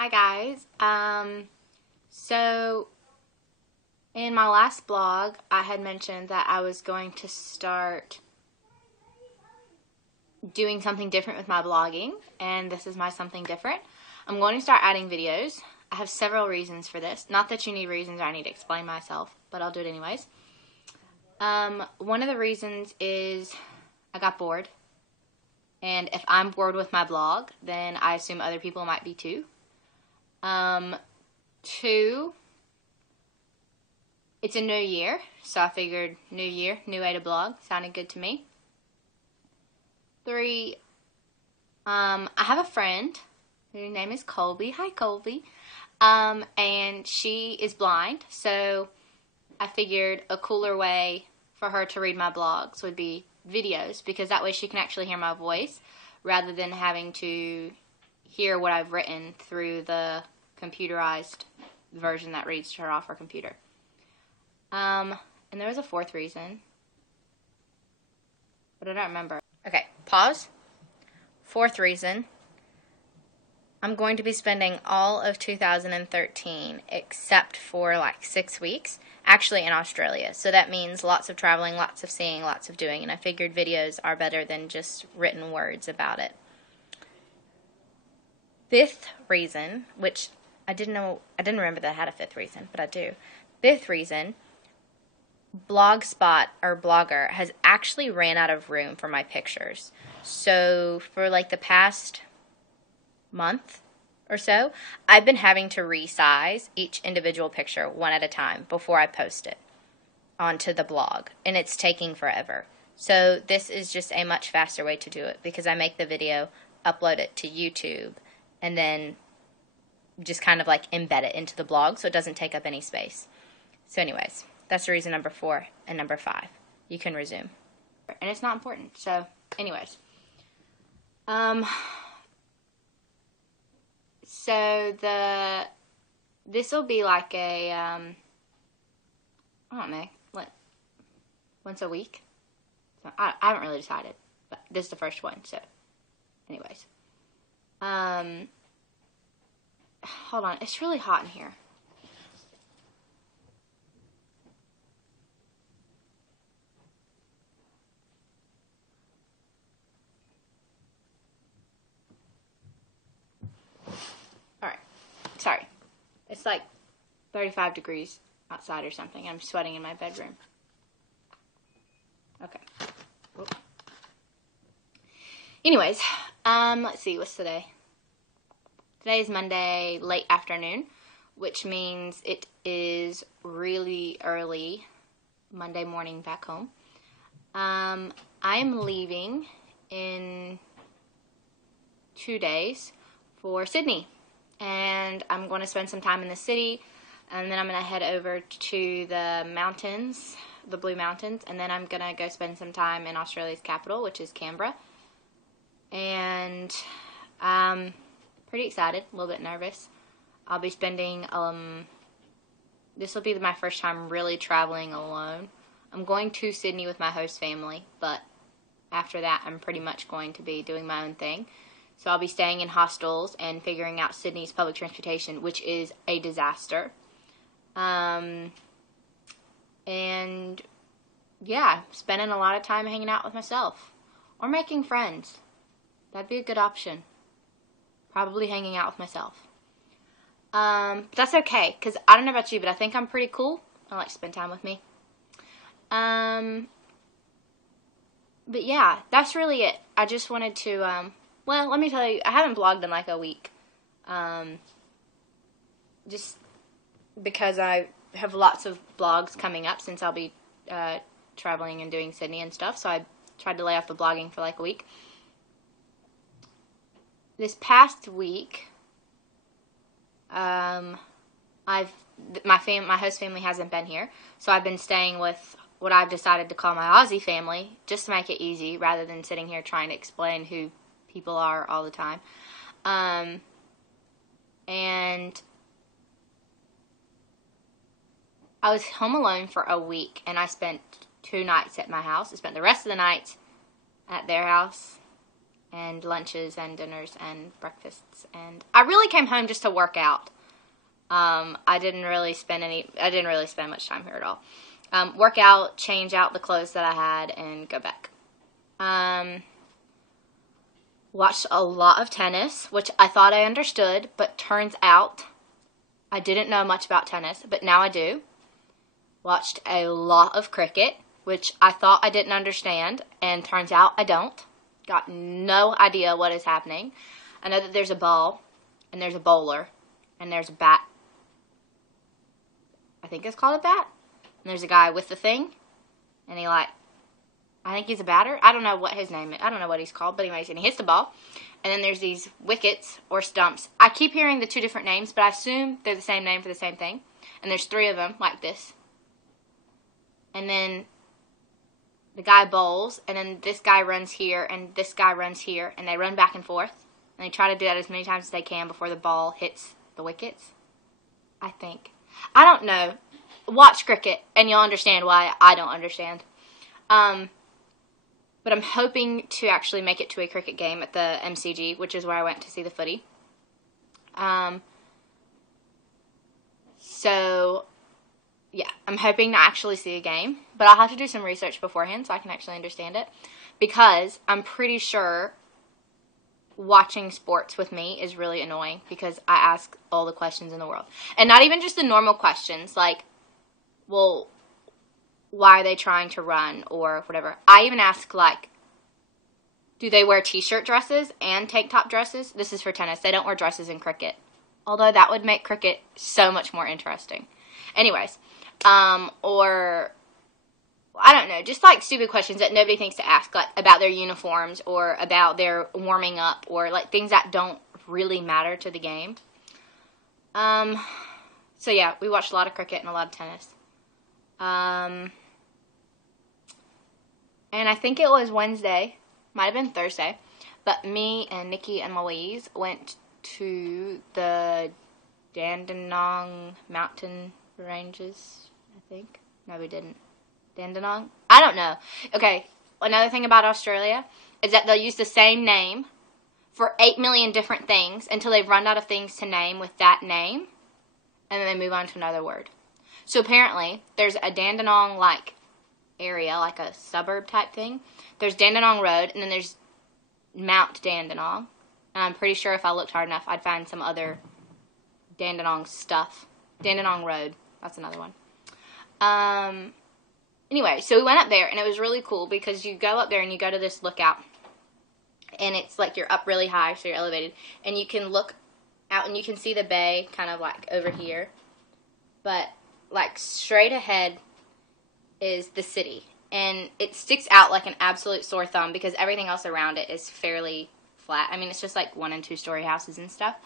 Hi guys. So in my last blog, I had mentioned that I was going to start doing something different with my blogging, and this is my something different. I'm going to start adding videos. I have several reasons for this. Not that you need reasons or I need to explain myself, but I'll do it anyways. One of the reasons is I got bored. And if I'm bored with my blog, then I assume other people might be too. Two, it's a new year, so I figured new year, new way to blog, sounded good to me. Three, I have a friend whose name is Colby. Hi, Colby. And she is blind, so I figured a cooler way for her to read my blogs would be videos, because that way she can actually hear my voice rather than having to hear what I've written through the computerized version that reads to her off her computer. And there was a fourth reason, but I don't remember. Okay, pause. Fourth reason, I'm going to be spending all of 2013 except for like 6 weeks actually in Australia. So that means lots of traveling, lots of seeing, lots of doing, and I figured videos are better than just written words about it. Fifth reason, which I didn't remember that I had a fifth reason, but I do. Fifth reason, Blogspot or Blogger has actually ran out of room for my pictures. So for like the past month or so, I've been having to resize each individual picture one at a time before I post it onto the blog, and it's taking forever. So this is just a much faster way to do it, because I make the video, upload it to YouTube, and then just kind of like embed it into the blog so it doesn't take up any space. So anyways, that's reason number 4 and number 5. You can resume. And it's not important. So anyways. So this will be like a, I don't know, like once a week. So I haven't really decided, but this is the first one. So anyways. Hold on, it's really hot in here. Alright, sorry. It's like 35 degrees outside or something. I'm sweating in my bedroom. Okay. Whoop. Anyways, let's see, what's today? Today is Monday, late afternoon, which means it is really early Monday morning back home. I am leaving in 2 days for Sydney, and I'm going to spend some time in the city, and then I'm going to head over to the mountains, the Blue Mountains, and then I'm going to go spend some time in Australia's capital, which is Canberra. And pretty excited, a little bit nervous. I'll be spending, this will be my first time really traveling alone. I'm going to Sydney with my host family, but after that I'm pretty much going to be doing my own thing. So I'll be staying in hostels and figuring out Sydney's public transportation, which is a disaster. And yeah, spending a lot of time hanging out with myself or making friends. That'd be a good option. Probably hanging out with myself. But that's okay, because I don't know about you, but I think I'm pretty cool. I like to spend time with me. But yeah, that's really it. I just wanted to, well, let me tell you, I haven't blogged in like a week. Just because I have lots of blogs coming up since I'll be traveling and doing Sydney and stuff, so I tried to lay off the blogging for like a week. This past week, my host family hasn't been here, so I've been staying with what I've decided to call my Aussie family, just to make it easy, rather than sitting here trying to explain who people are all the time. And I was home alone for a week, and I spent 2 nights at my house. I spent the rest of the nights at their house. and lunches and dinners and breakfasts. And I really came home just to work out. I didn't really spend much time here at all. Work out, change out the clothes that I had, and go back. Watched a lot of tennis, which I thought I understood, but turns out I didn't know much about tennis, but now I do. Watched a lot of cricket, which I thought I didn't understand, and turns out I don't. Got no idea what is happening. I know that there's a ball, and there's a bowler, and there's a bat. I think it's called a bat. And there's a guy with the thing, and I think he's a batter. I don't know what his name is. I don't know what he's called, but anyways, and he hits the ball. And then there's these wickets or stumps. I keep hearing the two different names, but I assume they're the same name for the same thing. And there's 3 of them, like this. And then the guy bowls, and then this guy runs here, and this guy runs here, and they run back and forth. And they try to do that as many times as they can before the ball hits the wickets, I think. I don't know. Watch cricket, and you'll understand why I don't understand. But I'm hoping to actually make it to a cricket game at the MCG, which is where I went to see the footy. So, yeah, I'm hoping to actually see a game. But I'll have to do some research beforehand so I can actually understand it. Because I'm pretty sure watching sports with me is really annoying because I ask all the questions in the world. And not even just the normal questions, like, well, why are they trying to run or whatever. I even ask, like, do they wear t-shirt dresses and tank top dresses? This is for tennis. They don't wear dresses in cricket. Although that would make cricket so much more interesting. Anyways, or, I don't know, just like stupid questions that nobody thinks to ask, like about their uniforms or about their warming up or like things that don't really matter to the game. So yeah, we watched a lot of cricket and a lot of tennis. And I think it was Wednesday, might have been Thursday, but me and Nikki and Louise went to the Dandenong Mountain Ranges, I think. No, we didn't. Dandenong? I don't know. Okay, another thing about Australia is that they'll use the same name for 8 million different things until they've run out of things to name with that name, and then they move on to another word. So apparently, there's a Dandenong, like, area, like a suburb type thing. There's Dandenong Road, and then there's Mount Dandenong. And I'm pretty sure if I looked hard enough, I'd find some other Dandenong stuff. Dandenong Road. That's another one. Anyway, so we went up there, and it was really cool because you go up there and you go to this lookout. And it's like you're up really high, so you're elevated. And you can look out, and you can see the bay kind of like over here. But like straight ahead is the city. And it sticks out like an absolute sore thumb because everything else around it is fairly flat. I mean, it's just like 1- and 2-story houses and stuff.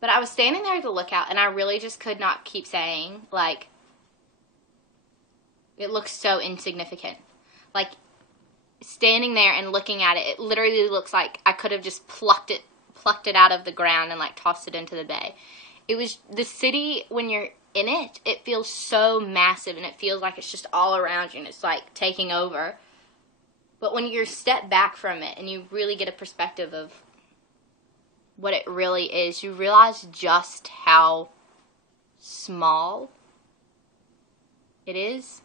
But I was standing there at the lookout, and I really just could not keep saying, like, it looks so insignificant. Like, standing there and looking at it, it literally looks like I could have just plucked it out of the ground and, like, tossed it into the bay. It was, the city, when you're in it, it feels so massive, and it feels like it's just all around you, and it's, like, taking over. But when you step back from it, and you really get a perspective of what it really is, you realize just how small it is,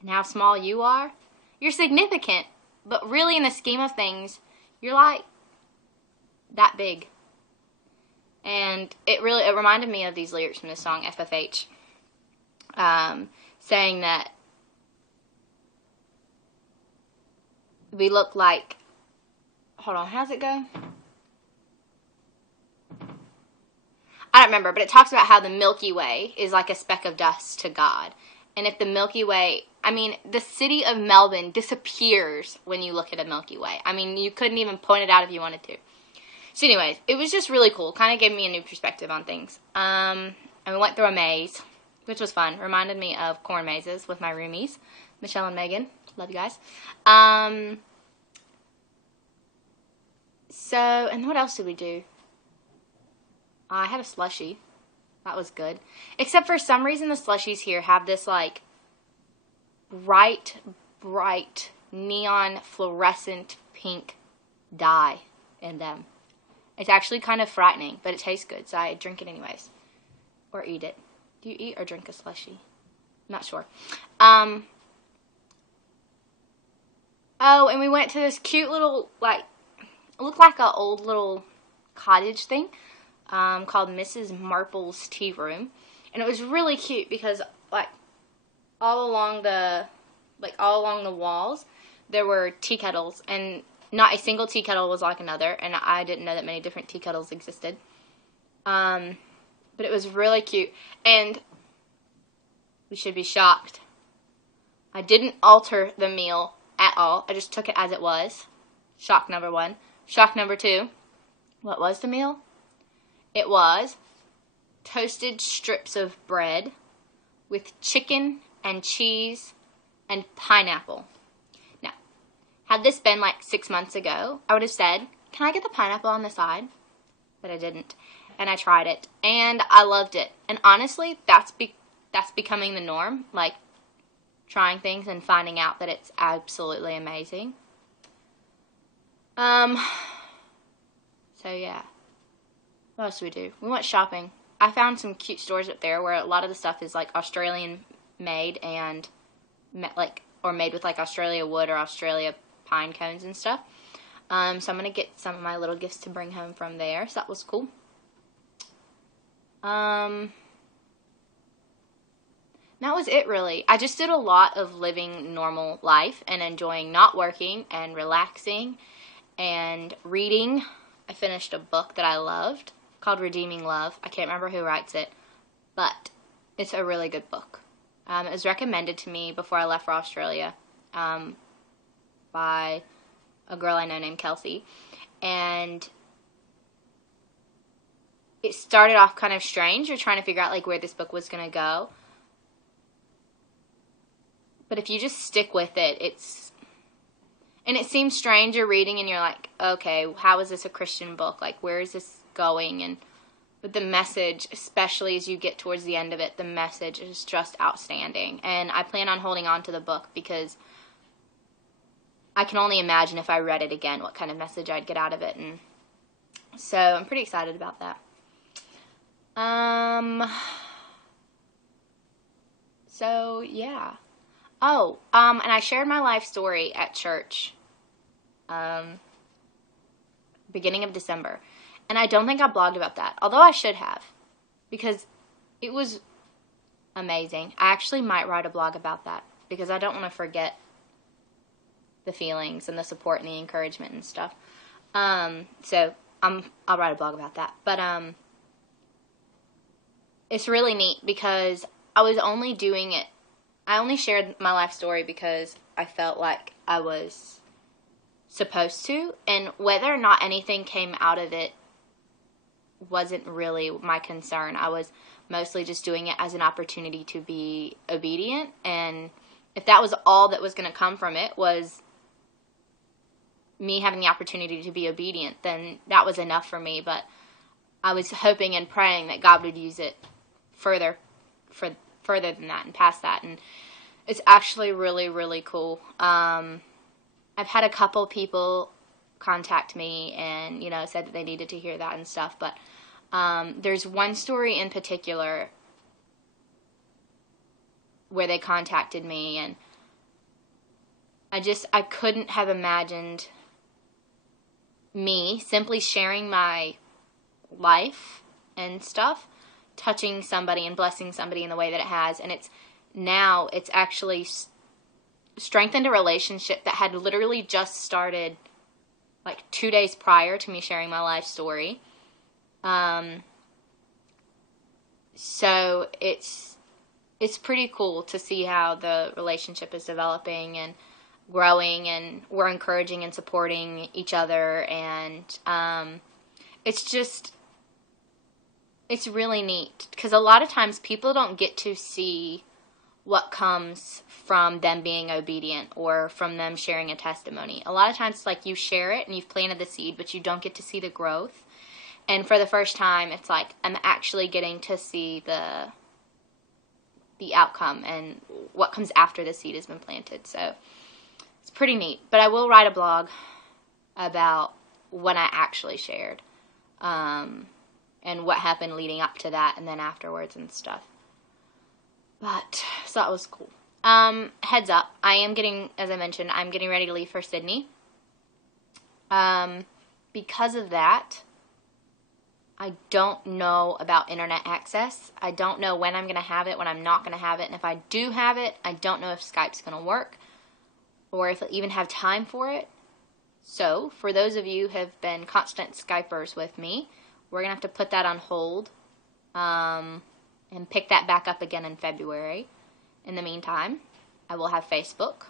and how small you are. You're significant, but really in the scheme of things, you're like that big. And it reminded me of these lyrics from this song, FFH, saying that we look like, hold on, how's it go? I don't remember, but it talks about how the Milky Way is like a speck of dust to God. And if the Milky Way, I mean, the city of Melbourne disappears when you look at a Milky Way. I mean, you couldn't even point it out if you wanted to. So anyways, it was just really cool. Kind of gave me a new perspective on things. And we went through a maze, which was fun. Reminded me of corn mazes with my roomies, Michelle and Megan. Love you guys. And what else did we do? I had a slushie. That was good. Except for some reason the slushies here have this, like, bright, neon, fluorescent pink die in them. It's actually kind of frightening, but it tastes good, so I drink it anyways. Or eat it. Do you eat or drink a slushie? Not sure. Oh, and we went to this cute little, like, it looked like an old little cottage thing called Mrs. Marple's Tea Room. And it was really cute because, like, all along the walls, there were tea kettles. And not a single tea kettle was like another. And I didn't know that many different tea kettles existed. But it was really cute. And we should be shocked. I didn't alter the meal at all. I just took it as it was. Shock number 1. Shock number 2. What was the meal? It was toasted strips of bread with chicken and cheese and pineapple. Now, had this been like 6 months ago, I would have said, can I get the pineapple on the side? But I didn't. And I tried it. And I loved it. And honestly, that's becoming the norm. Like, trying things and finding out that it's absolutely amazing. So yeah. What else did we do? We went shopping. I found some cute stores up there where a lot of the stuff is like Australian made and made with like Australia wood or Australia pine cones and stuff. So I'm going to get some of my little gifts to bring home from there. So that was cool. That was it, really. I just did a lot of living normal life and enjoying not working and relaxing and reading. I finished a book that I loved called Redeeming Love. I can't remember who writes it, but it's a really good book. It was recommended to me before I left for Australia by a girl I know named Kelsey. And it started off kind of strange. You're trying to figure out like where this book was going to go. But if you just stick with it, and it seems strange you're reading and you're like, okay, how is this a Christian book? Like, where is this going? But the message, especially as you get towards the end of it, the message is just outstanding. And I plan on holding on to the book because I can only imagine if I read it again what kind of message I'd get out of it. And so I'm pretty excited about that. So, yeah. Oh, and I shared my life story at church, beginning of December, and I don't think I blogged about that, although I should have, because it was amazing. I actually might write a blog about that, because I don't want to forget the feelings and the support and the encouragement and stuff, so I'll write a blog about that, but, it's really neat, because I was only doing it, I only shared my life story because I felt like I was supposed to, and whether or not anything came out of it wasn't really my concern. I was mostly just doing it as an opportunity to be obedient, and if that was all that was going to come from it was me having the opportunity to be obedient, then that was enough for me. But I was hoping and praying that God would use it further than that and past that, and it's actually really, really cool. I've had a couple people contact me and, said that they needed to hear that and stuff, but there's one story in particular where they contacted me, and I couldn't have imagined me simply sharing my life and stuff touching somebody and blessing somebody in the way that it has, and it's actually strengthened a relationship that had literally just started like 2 days prior to me sharing my life story. So it's pretty cool to see how the relationship is developing and growing, and we're encouraging and supporting each other, and it's really neat, because a lot of times people don't get to see what comes from them being obedient or from them sharing a testimony. A lot of times it's like you share it and you've planted the seed, but you don't get to see the growth. And for the first time, it's like I'm actually getting to see the outcome and what comes after the seed has been planted. So it's pretty neat. But I will write a blog about when I actually shared. And what happened leading up to that and then afterwards and stuff. But, so that was cool. Heads up, I am getting, as I mentioned, I'm getting ready to leave for Sydney. Because of that, I don't know about internet access. I don't know when I'm going to have it, when I'm not going to have it. And if I do have it, I don't know if Skype's going to work or if I even have time for it. So, for those of you who have been constant Skypers with me, we're going to have to put that on hold and pick that back up again in February. In the meantime, I will have Facebook.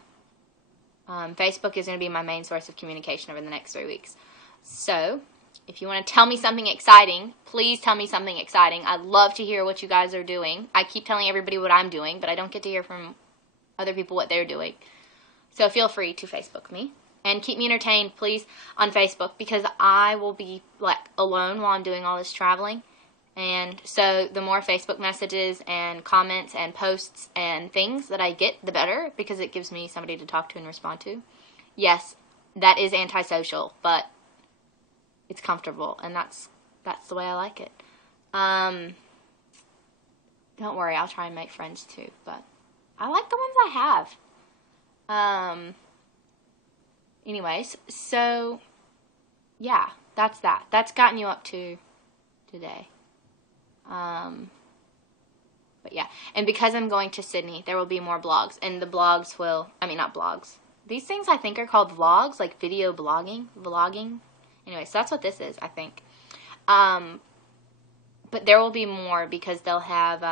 Facebook is going to be my main source of communication over the next 3 weeks. So, if you want to tell me something exciting, please tell me something exciting. I'd love to hear what you guys are doing. I keep telling everybody what I'm doing, but I don't get to hear from other people what they're doing. So, feel free to Facebook me. And keep me entertained, please, on Facebook, because I will be, like, alone while I'm doing all this traveling. And so the more Facebook messages and comments and posts and things that I get, the better, because it gives me somebody to talk to and respond to. Yes, that is antisocial, but it's comfortable, and that's the way I like it. Don't worry, I'll try and make friends, too, but I like the ones I have. Anyways, so, yeah, that's that. That's gotten you up to today. But yeah, and because I'm going to Sydney, there will be more blogs, and the blogs will, not blogs. These things I think are called vlogs, like video vlogging. Anyway, so that's what this is, I think. But there will be more because they'll have,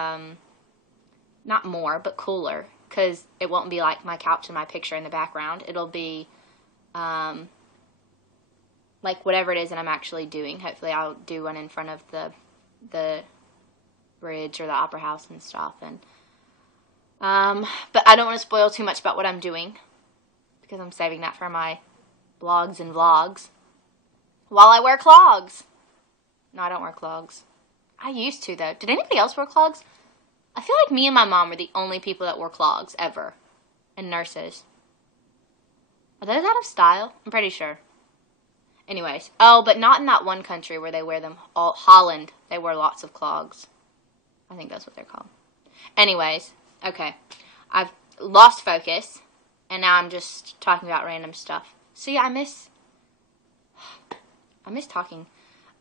not more, but cooler, because it won't be like my couch and my picture in the background. It'll be like whatever it is that I'm actually doing. Hopefully I'll do one in front of the bridge or the opera house and stuff. And but I don't want to spoil too much about what I'm doing because I'm saving that for my blogs and vlogs while I wear clogs. No, I don't wear clogs. I used to, though. Did anybody else wear clogs? I feel like me and my mom were the only people that wore clogs ever. And nurses. Are those out of style? I'm pretty sure. Anyways. Oh, but not in that one country where they wear them. Holland. They wear lots of clogs. I think that's what they're called. Anyways. Okay. I've lost focus. And now I'm just talking about random stuff. See, I miss talking.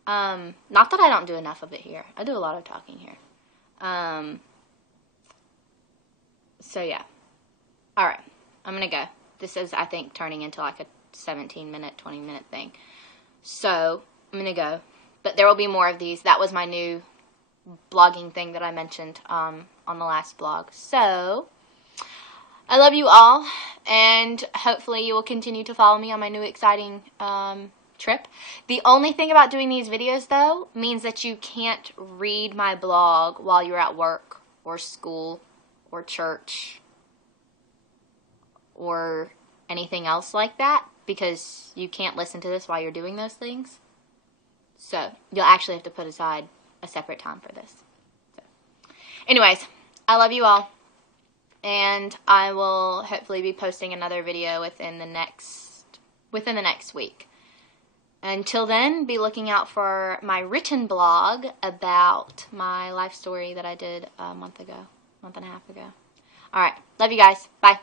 Not that I don't do enough of it here. I do a lot of talking here. So, yeah. Alright. I'm gonna go. This is, I think, turning into like a 17-minute, 20-minute thing. So, I'm going to go. But there will be more of these. That was my new blogging thing that I mentioned on the last blog. So, I love you all. And hopefully you will continue to follow me on my new exciting trip. The only thing about doing these videos, though, means that you can't read my blog while you're at work or school or church or anything else like that, because you can't listen to this while you're doing those things. So, you'll actually have to put aside a separate time for this. So. Anyways, I love you all, and I will hopefully be posting another video within the next week. Until then, be looking out for my written blog about my life story that I did a month and a half ago. Alright, love you guys. Bye.